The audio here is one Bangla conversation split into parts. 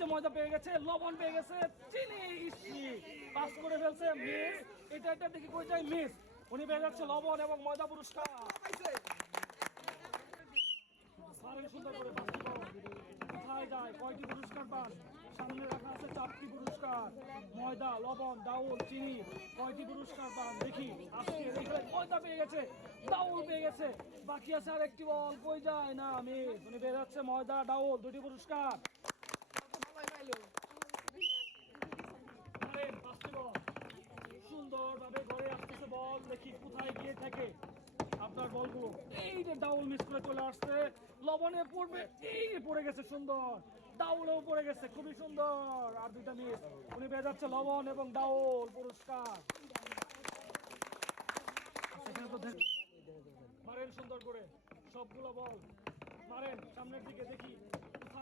যে ময়দা পেয়ে গেছে, লবণ পেয়ে গেছে, চিনি পাস করে ফেলছে মিস। এটা কই যায়, মিস। উনি পেয়ে যাচ্ছে লবণ এবং ময়দা পুরস্কার। কয়টি পুরস্কার দেখি ময়দা পেয়ে গেছে পেয়ে গেছে। বাকি আছে আর একটি বল, কই যায়? না আমি উনি যাচ্ছে ময়দা ডাউল দুটি পুরস্কার। সুন্দরভাবে ঘরে আসতেছে বল, দেখি কোথায় গিয়ে থাকে। আপনার বলগুলো। এই যে ডাউল মিস করে চলে আসছে। লবণে পড়বে। এই পড়ে গেছে সুন্দর। ডাউলেও পড়ে গেছে, খুবই সুন্দর। আর দুইটা মিস উনি পেয়ে যাচ্ছে লবণ এবং ডাউল পুরস্কার। দেখ- মারেন সুন্দর করে। সবগুলো বল। মারেন, সামনের দিকে দেখি।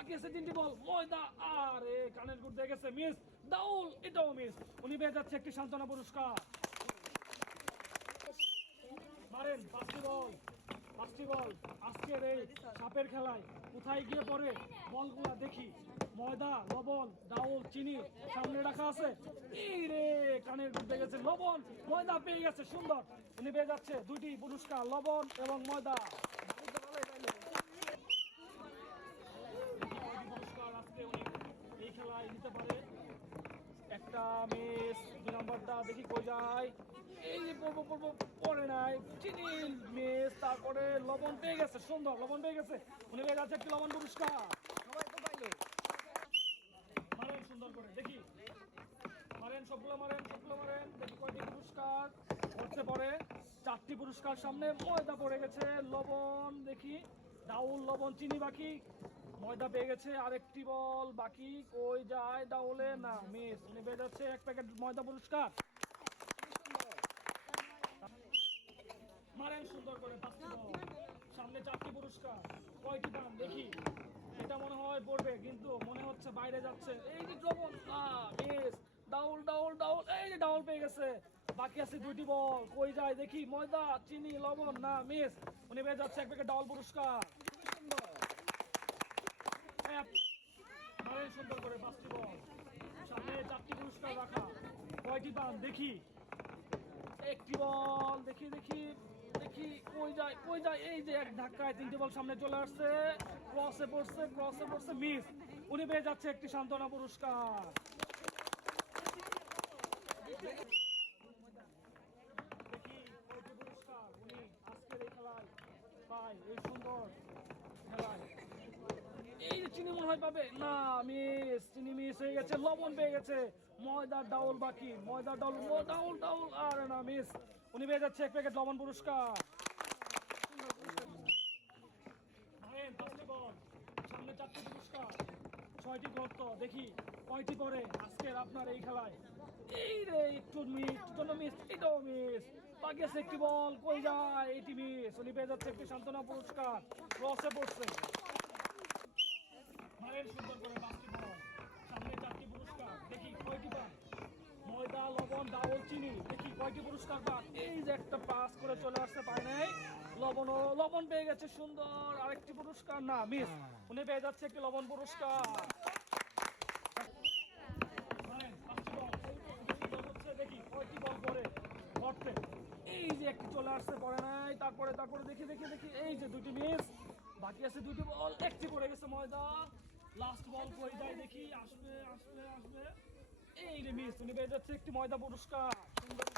বাকি আছে তিনটি বল। ময়দা, আর, কানের মিস। ডাউল এটাও মিস। উনি পেয়ে যাচ্ছে একটি সান্ত্বনা পুরস্কার। মারেন, পাঁচটি বল পাঁচটি বল। আজকের এই সাপের খেলায় কোথায় গিয়ে পড়ে? বলগুলা দেখি। ময়দা, লবণ ডাউল চিনি সামনে রাখা আছে। রে, কানের গুড় গেছে লবণ। ময়দা পেয়ে গেছে, সুন্দর। উনি পেয়ে যাচ্ছে দুইটি পুরস্কার, লবণ এবং ময়দা পুরস্কার আজকে উনি এই খেলায় নিতে পারে একটা দুই নাম্বারটা দেখি এই যে পড়ব পড়ব পড়ে নাই, চিনি তারপরে লবণ পেয়ে গেছে, সুন্দর, লবণ পেয়ে গেছে। উনি পেয়ে যাচ্ছে একটি লবণ পুরস্কার মারেন সুন্দর করে, দেখি। মারেন, সবগুলো মারেন সবগুলো মারেন, দেখি কয়টি পুরস্কার পড়তে পড়ে, চারটি পুরস্কার সামনে ময়দা পড়ে গেছে, লবণ দেখি। ডাউল লবণ চিনি বাকি। ময়দা পেয়ে গেছে, আরেকটি বল বাকি। কই যায় ডাউলে না, মিস, উনি পেয়ে যাচ্ছে এক প্যাকেট ময়দা পুরস্কার মারেন সুন্দর করে সামনে চারটি পুরস্কার কয়টি দাম দেখি। এটা মনে হয় পড়বে, কিন্তু মনে হচ্ছে বাইরে যাচ্ছে। এই যে মিস ডাউল ডাউল ডাউল এই যে ডাউল পেয়ে গেছে। বাকি আছে দুটি বল। কই যায় দেখি? ময়দা, চিনি, লবণ, না, মিস। উনি পেয়ে যাচ্ছে এক প্যাকেট ডাউল পুরস্কার। দেখি। একটি বল। দেখি দেখি দেখি। কই যায়? কই যায়? এই যে এক ধাক্কায় তিনটি বল সামনে চলে আসছে। ক্রসে পড়ছে ক্রসে পড়ছে মিস উনি যাচ্ছে একটি সান্ত্বনা পুরস্কার দেখি কয়টি পুরস্কার উনি আজকের এই খেলায় পায় এই সুন্দর খেলায় এই যে চিনি হয় পাবে? না মিস চিনি মিস হয়ে গেছে, লবণ পেয়ে গেছে। ময়দার ডাউল বাকি। ময়দার ডাউল ডাউল ডাউল, আর না মিস উনি পেয়ে যাচ্ছে এক প্যাকেট লবণ পুরস্কার। সামনে চারটি পুরস্কার, ছয়টি গর্ত, দেখি কয়টি করে আজকের আপনার এই খেলায়। এই রে, একটু মিস জন্য মিস এটাও মিস বাকি একটি বল, কই যায় এইটি মিস উনি পেয়ে যাচ্ছে একটি সান্ত্বনা পুরস্কার। রসে পড়ছে। সুন্দর করে সামনে চারটি পুরস্কার। দেখি কয়টি পান ময়দা, লবণ চিনি। দেখি কয়টি পুরস্কার পান এই যে একটা পাস করে চলে আসছে পায় নাই। লবণ লবণ পেয়ে গেছে সুন্দর। আরেকটি পুরস্কার। না, মিস, উনি পেয়ে যাচ্ছে একটি লবণ পুরস্কার। দেখি কয়টি বল পরে ঘরতে এই যে একটি চলে আসছে পরে নাই। তারপরে তারপরে দেখি দেখি দেখি। এই যে দুটি, মিস, বাকি আছে দুটি বল। একটি পড়ে গেছে ময়দা। লাস্ট বল করে যায় দেখি, আসবে আসবে আসবে। এই রে মিস উনি পেয়ে যাচ্ছে একটি ময়দা পুরস্কার। সুন্দর